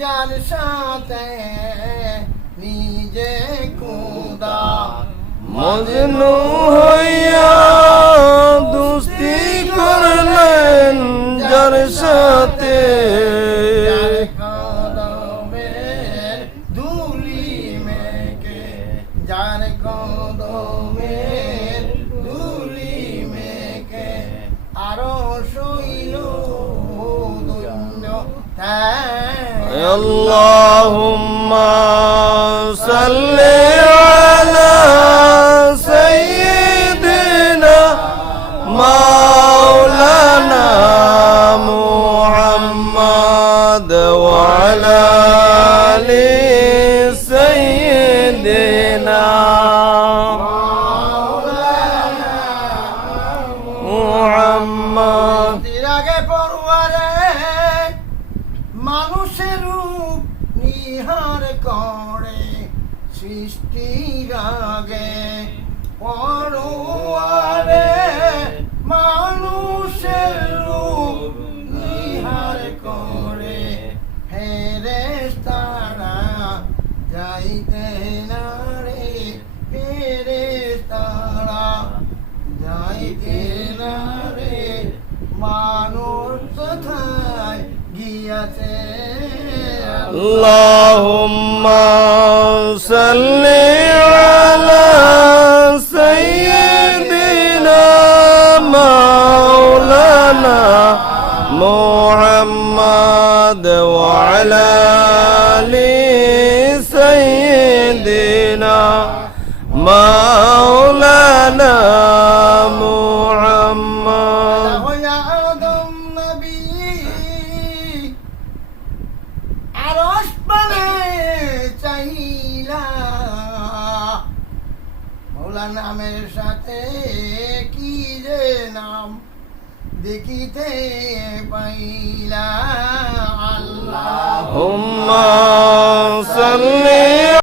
যার সাথে নিজে খুদা মজনু হইয়া দুস্তি করলেন যার সাথে, যার কদমের ধুলি মেখে, যার কদমের ধুলি মেখে আরো শৈল ধন্য আল্লাহুম্মা সাল্লি আলা সাইয়্যিদিনা মাওলানা মুহাম্মদ ওয়া আলা আলি সাইয়্যিদিনা মুহাম্মদ। আগে পড়ুয়ারে মানুষের রূপ নিহার করে সৃষ্টির আগে, পড়ুয়ারে মানুষের রূপ নিহার করে ফেরেশতারা যাইতে না রে, ফেরেশতারা যাইতে না রে, মানুষ কোথায় গিয়াছে। আল্লাহুম্মা সাল্লি আলা সাইয়্যিদিনা মাওলানা মুহাম্মদ ওয়া আলা আলি সাইয়্যিদিনা মাওলানা মুহাম্মদ। হইয়া আদম নবী আরশ পানে চাইলা, মৌলা নামের সাথে কি যে নাম দেখিতে পাইলা। আল্লাহ হুম্মা সাল্লি